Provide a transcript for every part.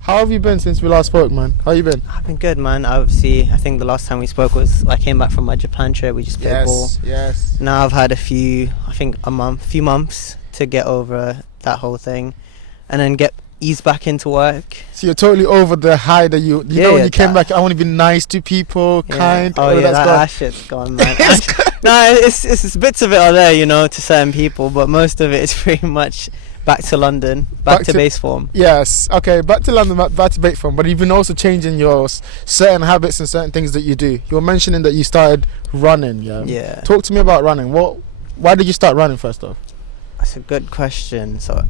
How have you been since we last spoke, man? How you been? I've been good, man. Obviously, I think the last time we spoke was I came back from my Japan trip. We just played ball. Yes. Now I've had few months to get over that whole thing, and then get eased back into work. So you're totally over the high that you know when you came back. I want to be nice to people, kind. Oh yeah, that shit's gone, man. No, it's bits of it are there, to certain people, but most of it is pretty much back to London, back to base form. Yes, okay, back to London, back to base form. But you've been also changing your certain habits and certain things that you do. You were mentioning that you started running. Yeah. Talk to me about running. Why did you start running first off? That's a good question. So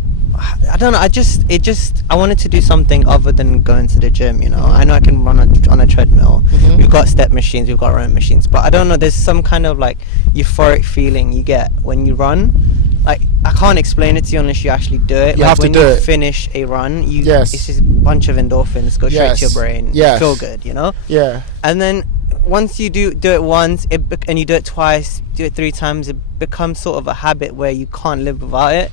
I don't know. I wanted to do something other than going to the gym. I know I can run on a treadmill. Mm-hmm. We've got step machines. We've got rowing machines. But I don't know. There's some kind of like euphoric feeling you get when you run. Like, I can't explain it to you unless you actually do it. You have to do it. When you finish a run, it's just a bunch of endorphins go straight to your brain. Yes. You feel good, Yeah. And then once you do it once, and you do it twice, do it 3 times, it becomes sort of a habit where you can't live without it.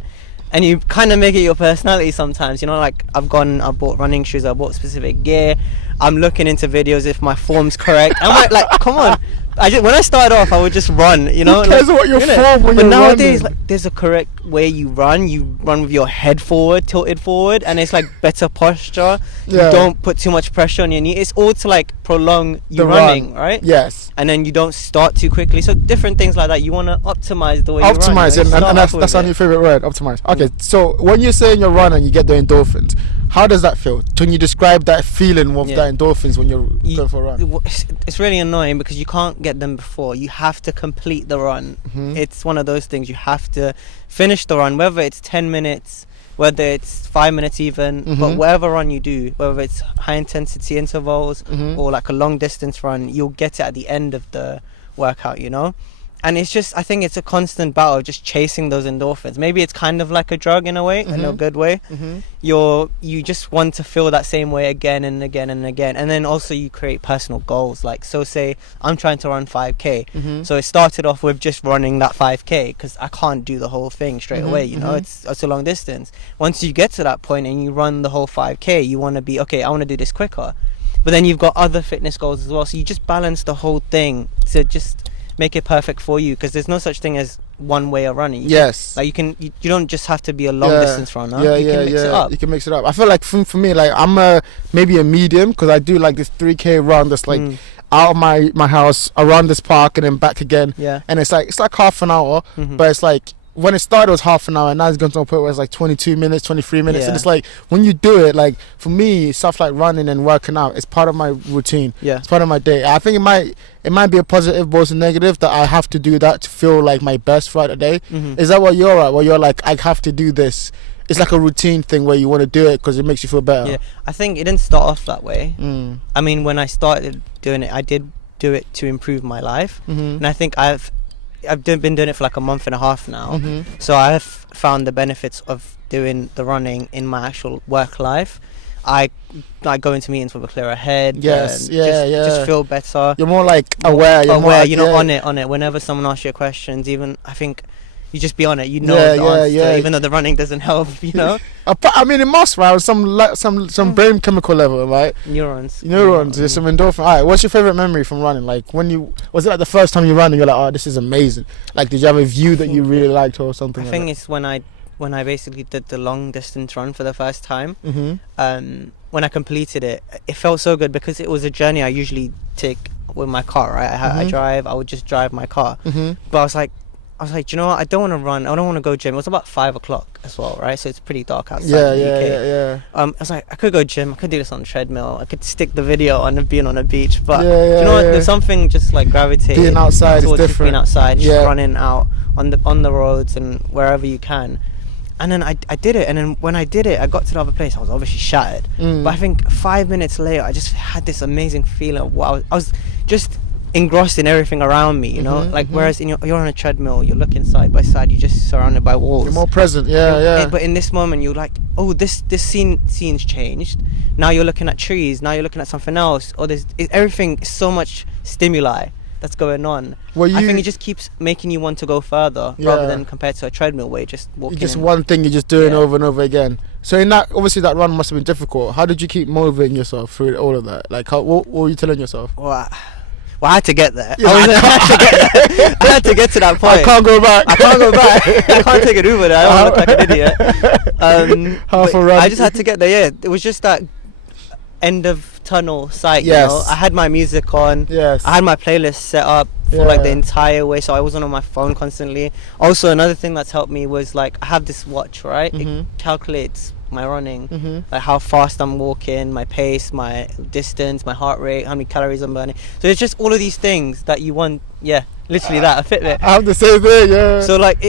And you kind of make it your personality sometimes, like I bought running shoes, I bought specific gear. I'm looking into videos if my form's correct. I'm like, come on. When I started off, I would just run, Who cares what your form when But you're nowadays, running? there's a correct way you run. You run with your head forward, tilted forward, and it's like better posture. Yeah. You don't put too much pressure on your knee. It's all to like prolong you running, right? Yes. And then you don't start too quickly. So different things like that. You want to optimize the way you run. Optimize, and that's our new favorite word, optimize. Okay, so when you're saying you're running, you get the endorphins. How does that feel? Can you describe that feeling of the endorphins when you're going for a run? It's really annoying because you can't get them before. You have to complete the run. Mm-hmm. It's one of those things. You have to finish the run, whether it's 10 minutes, whether it's 5 minutes even, but whatever run you do, whether it's high intensity intervals or like a long distance run, you'll get it at the end of the workout, And it's just, I think it's a constant battle of just chasing those endorphins. Maybe it's kind of like a drug in a way, in a good way. Mm-hmm. You just want to feel that same way again and again and again. And then also you create personal goals. Like, so say I'm trying to run 5K. Mm-hmm. So it started off with just running that 5K because I can't do the whole thing straight away, It's a long distance. Once you get to that point and you run the whole 5K, you want to be, okay, I want to do this quicker. But then you've got other fitness goals as well. So you just balance the whole thing to just make it perfect for you, because there's no such thing as one way of running. You don't just have to be a long distance runner. You can mix it up. You can mix it up. I feel like for me, like I'm maybe a medium, because I do like this 3K run that's like out of my house, around this park, and then back again. Yeah. And it's like half an hour, but it's like, when it started it was half an hour, and now it's gone to a point where it's like 22 minutes, 23 minutes. And it's like, when you do it, like for me, stuff like running and working out is part of my routine. Yeah. It's part of my day. I think it might be a positive but also negative that I have to do that to feel like my best throughout the day. Is that what you're at? Where you're like, I have to do this. It's like a routine thing where you want to do it because it makes you feel better. Yeah, I think it didn't start off that way. I mean, when I started doing it, I did do it to improve my life. And I think I've been doing it for like a month and a half now. So I've found the benefits of doing the running in my actual work life. I go into meetings with a clearer head. Just feel better. You're more like aware. You're on it. Whenever someone asks you questions, even I think you just be on it. The answer, even though the running doesn't help. I mean, it must, right? Some brain chemical level, right? Neurons. There's some endorphin. All right, what's your favorite memory from running? Like, was it like the first time you ran and you're like, oh, this is amazing? Like, did you have a view that you really liked or something? I think it's when I basically did the long distance run for the first time. When I completed it, it felt so good because it was a journey I usually take with my car, right? I drive. I would just drive my car, but I was like, you know what? I don't want to run. I don't want to go gym. It was about 5 o'clock as well, right? So it's pretty dark outside the UK. I was like, I could go gym. I could do this on the treadmill. I could stick the video on being on a beach. But you know what? There's something just like gravitating. Being outside is different. Being outside, just running out on the roads and wherever you can. And then I did it. And then when I did it, I got to the other place. I was obviously shattered. But I think 5 minutes later, I just had this amazing feeling of what I was just engrossed in everything around me, like whereas you're on a treadmill, you're looking side by side, you're just surrounded by walls. You're more present, but in this moment, you're like, oh, this scene's changed. Now you're looking at trees. Now you're looking at something else. Or everything is so much stimuli that's going on. Well, I think it just keeps making you want to go further rather than compared to a treadmill where you're just walking. Just one thing you're just doing over and over again. So in that, obviously that run must have been difficult. How did you keep motivating yourself through all of that? Like, what were you telling yourself? Well, I had to get there. Yeah, I had to get to that point. I can't go back. I can't take an Uber there. I don't look like an idiot. Half a run. I just had to get there. Yeah, it was just that end of tunnel sight. Yes. You know, I had my music on. Yes. I had my playlist set up for like the entire way, so I wasn't on my phone constantly. Also, another thing that's helped me was like I have this watch, right? It calculates my running, like how fast I'm walking, my pace, my distance, my heart rate, how many calories I'm burning. So it's just all of these things that you want. Yeah, literally that, a Fitbit. I have the same thing, yeah. So like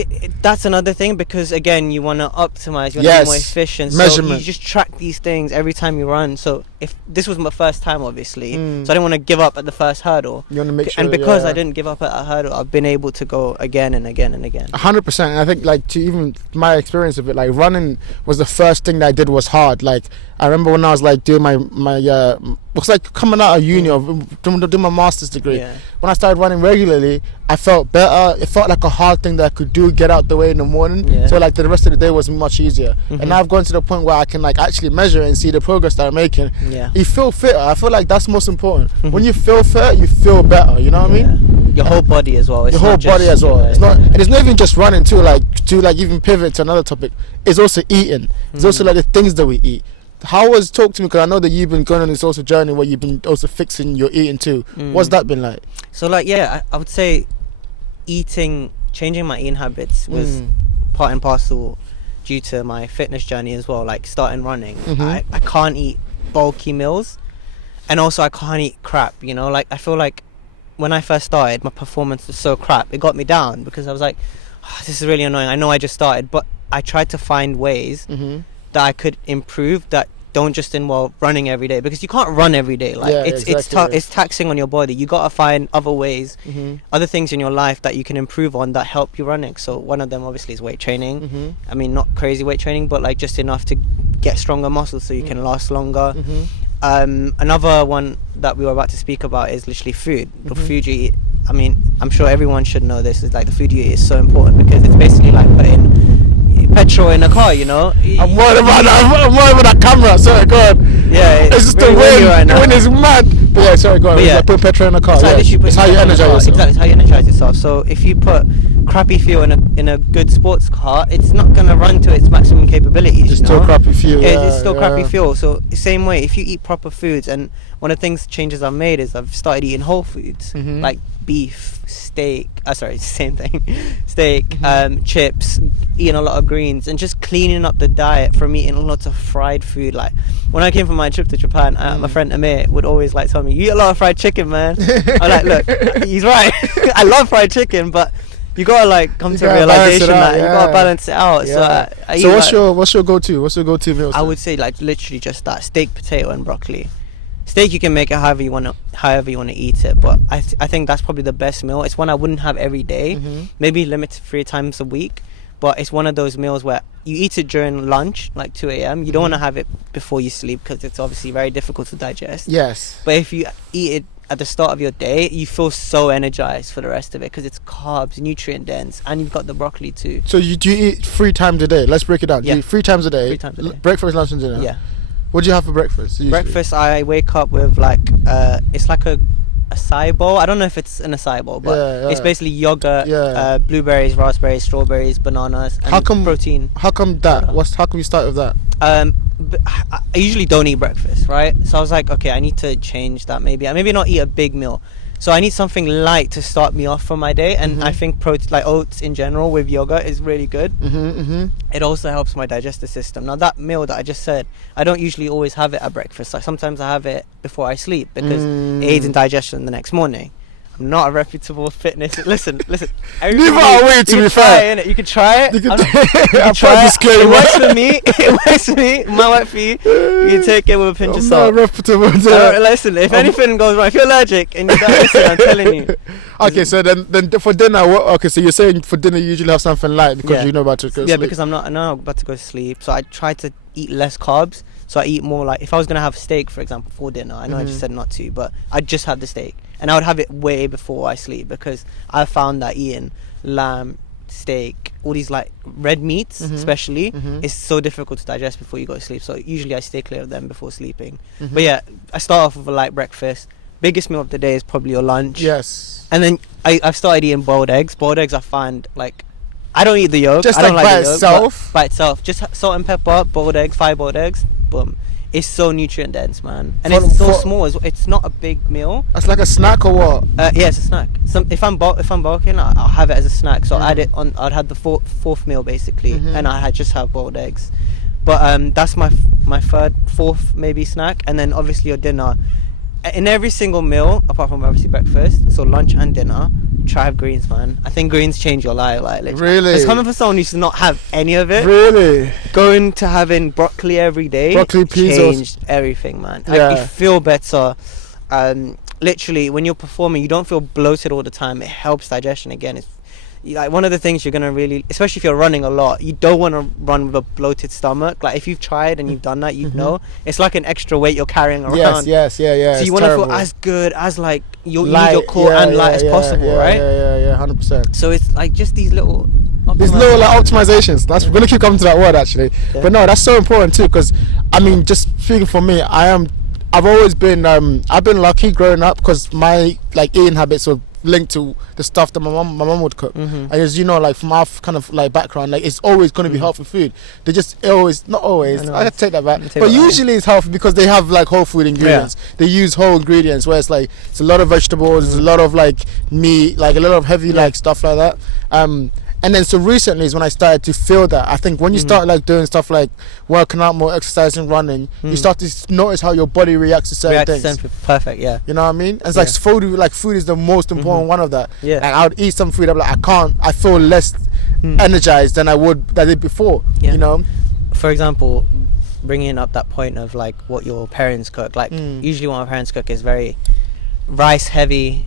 that's another thing, because again you want to optimize, you want to be more efficient. Measurement. So you just track these things every time you run. So if this was my first time, obviously, so I didn't want to give up at the first hurdle. You want to make sure. And because I didn't give up at a hurdle, I've been able to go again and again and again. 100%. And I think like to even my experience of it, like running was the first thing that I did was hard. Like I remember when I was like doing my was like coming out of uni or doing my master's degree. Yeah. When I started running regularly, I felt better. It felt like a hard thing that I could do, get out the way in the morning. Yeah. So like the rest of the day was much easier. And now I've gone to the point where I can like actually measure and see the progress that I'm making. Yeah. You feel fitter. I feel like that's most important. When you feel fit, you feel better. You know what I mean? Your whole body as well. It's your whole body as well. It's not, and it's not even just running too. Like to like even pivot to another topic. It's also eating. It's also like the things that we eat. Talk to me, because I know that you've been going on this also journey where you've been also fixing your eating too. What's that been like? So like I would say changing my eating habits was part and parcel due to my fitness journey as well, like starting running. I can't eat bulky meals, and also I can't eat crap, you know. Like I feel like when I first started, my performance was so crap, it got me down, because I was like, this is really annoying. I know I just started, but I tried to find ways that I could improve that don't just involve running every day, because you can't run every day. Like it's taxing on your body. You gotta find other ways, other things in your life that you can improve on that help you running. So one of them obviously is weight training. I mean, not crazy weight training, but like just enough to get stronger muscles so you can last longer. Another one that we were about to speak about is literally food. The food you eat. I mean, I'm sure everyone should know this, is like the food you eat is so important, because it's basically like putting petrol in a car, you know. I'm worried about that. I'm worried about that camera. Sorry, go on. Yeah, it's just the wind. Right, the wind is mad. But yeah, sorry, go on. Yeah, like put petrol in a car. It's how you energize yourself. Exactly, it's how you energize yourself. So if you put crappy fuel in a good sports car, it's not gonna run to its maximum capabilities. It's still crappy fuel. It's still crappy fuel. So same way, if you eat proper foods, and one of the changes I've made is I've started eating whole foods, like beef, steak. Same thing. Steak, chips, eating a lot of greens, and just cleaning up the diet from eating lots of fried food. Like when I came from my trip to Japan, my friend Amir would always like tell me, "You eat a lot of fried chicken, man." I'm like, look, he's right. I love fried chicken, but you gotta like come to a realization that you gotta balance it out. Yeah. So what's your go-to? What's your go-to meal? I would say like literally just that: steak, potato, and broccoli. Steak, you can make it however you want to eat it, but I think that's probably the best meal. It's one I wouldn't have every day, maybe limited 3 times a week, but it's one of those meals where you eat it during lunch, like 2 a.m. You don't want to have it before you sleep, because it's obviously very difficult to digest. Yes. But if you eat it at the start of your day, you feel so energized for the rest of it, because it's carbs, nutrient dense, and you've got the broccoli too. So do you eat 3 times a day? Let's break it down. Yeah. You eat 3 times a day. 3 times a day. Breakfast, lunch, and dinner. Yeah. What do you have for breakfast usually? Breakfast, I wake up with like it's like a acai bowl. I don't know if it's an acai bowl, but it's basically yogurt, blueberries, raspberries, strawberries, bananas, and protein. How come that? How come you start with that? I usually don't eat breakfast, right? So I was like, okay, I need to change that. Maybe not eat a big meal. So I need something light to start me off for my day, and I think protein, like oats in general with yogurt, is really good. It also helps my digestive system. Now that meal that I just said, I don't usually always have it at breakfast. Like sometimes I have it before I sleep, because it aids in digestion the next morning. I'm not a reputable fitness. Listen. Neither are we, to be fair. You can try it. You can try it. It works for me. It works for me. It might work for you. You can take it with a pinch of salt. I'm not reputable. Listen, if anything goes wrong, if you're allergic and you don't listen, I'm telling you. Okay, so then for dinner, so you're saying for dinner you usually have something light because you know about to go to sleep. Because I know I'm about to go to sleep, so I try to eat less carbs. So I eat more, like if I was gonna have steak, for example, for dinner. I know I just said not to, but I just have the steak. and I would have it way before I sleep, because I found that eating lamb, steak, all these like red meats especially is so difficult to digest before you go to sleep. So usually I stay clear of them before sleeping. But yeah, I start off with a light breakfast. Biggest meal of the day is probably your lunch. Yes. And then I've started eating boiled eggs. Boiled eggs I find like, I don't eat the yolk. Just I don't like by the yolk, itself? by itself. Just salt and pepper, boiled egg, 5 boiled eggs, boom. It's so nutrient dense, man. And it's so small. It's not a big meal. That's like a snack or what? Yeah, it's a snack. If I'm bulking, I'll have it as a snack. So I'd have the fourth meal basically, and I just have boiled eggs. But that's my fourth maybe snack, and then obviously your dinner. In every single meal, apart from obviously breakfast, so lunch and dinner, try have greens, man. I think greens change your life. Like really, it's coming from someone who used to not have any of it. Really, going to having broccoli every day, broccoli, peas, changed everything, man. Yeah. Like, you feel better. Literally, when you're performing, you don't feel bloated all the time. It helps digestion again. It's like one of the things you're gonna really, especially if you're running a lot, you don't want to run with a bloated stomach. Like if you've tried and you've done that, you know it's like an extra weight you're carrying around. Yes, yeah. So you want to feel as good as like you'll need your core and light as possible, right? Yeah, 100%. So it's like just these little like optimizations. We're gonna keep coming to that word actually. Yeah. But no, that's so important too, because I mean, just speaking for me, I've always been I've been lucky growing up, because my like eating habits were linked to the stuff that my mom would cook. And as you know, like from our kind of like background, like it's always going to be healthy food. They just not always, I have to take that back, but usually it's healthy because they have like whole food ingredients. They use whole ingredients, where it's like it's a lot of vegetables, there's a lot of like meat, like a lot of heavy like stuff like that. And then so recently is when I started to feel that. I think when you start like doing stuff like working out more, exercising, running, you start to notice how your body reacts to certain things. Perfect, yeah. You know what I mean? And it's like food is the most important one of that. Yeah. Like I would eat some food, I'm like, I feel less energized than I did before. Yeah. You know? For example, bringing up that point of like what your parents cook, like usually what my parents cook is very rice heavy,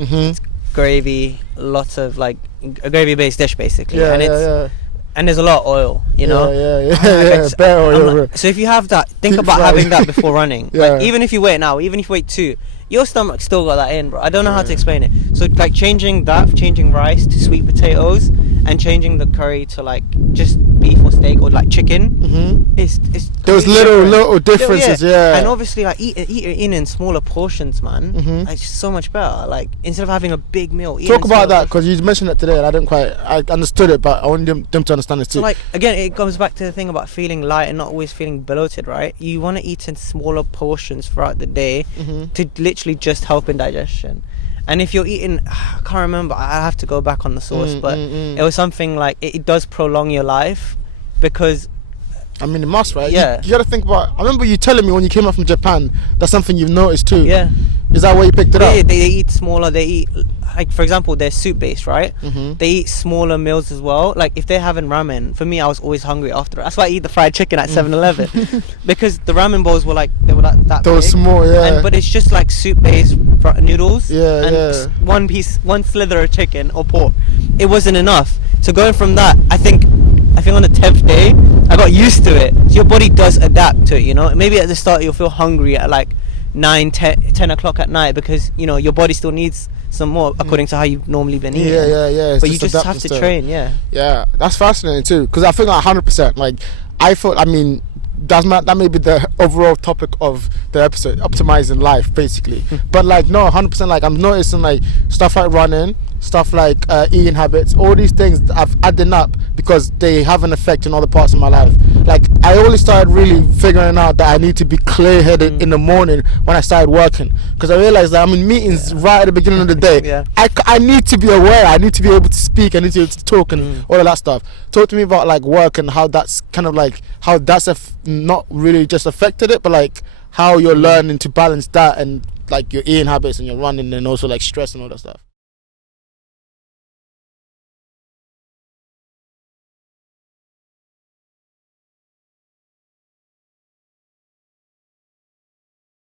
gravy, lots of like a gravy based dish basically, and there's a lot of oil, you know. Bare oil. So if you have that, think about having that before running. Like, even if you wait now, even if you wait 2, your stomach still got that in, bro. I don't know how to explain it. So like changing rice to sweet potatoes, and changing the curry to like just beef or steak or like chicken. It's those little differences, And obviously like eating in smaller portions, man. Like, it's so much better. Like instead of having a big meal. Talk about that, because you mentioned it today and I understood it, but I wanted them to understand it too. So like again, it comes back to the thing about feeling light and not always feeling bloated, right? You want to eat in smaller portions throughout the day to literally just help in digestion. And if you're eating, I can't remember, I have to go back on the source, but it was something like it does prolong your life, because I mean, it must, right? Yeah. You got to think about. I remember you telling me when you came up from Japan, that's something you've noticed too. Yeah. Is that where you picked it up? Yeah, they eat smaller. They eat, like, for example, they're soup based, right? They eat smaller meals as well. Like if they're having ramen, for me, I was always hungry after. That's why I eat the fried chicken at 7-Eleven, because the ramen bowls were like that they were big. Small, yeah. But it's just like soup based noodles. Yeah, and one slither of chicken or pork. It wasn't enough. So going from that, I think on the 10th day, I got used to it. So your body does adapt to it, you know. Maybe at the start you'll feel hungry at like 10 o'clock at night, because you know your body still needs some more according to how you've normally been eating. Yeah. But you just have to train. Yeah, that's fascinating too, because I think like 100%. Like I thought, I mean, that may be the overall topic of the episode, optimizing life basically. But like no, 100%. Like I'm noticing like stuff like running, stuff like eating habits, all these things I've adding up because they have an effect in other parts of my life. Like I only started really figuring out that I need to be clear-headed in the morning when I started working, because I realized that I'm in meetings right at the beginning of the day. I need to be aware, I need to be able to speak, I need to be able to talk and all of that stuff. Talk to me about like work and how that's kind of like how that's not really just affected it, but like how you're learning to balance that and like your eating habits and your running and also like stress and all that stuff.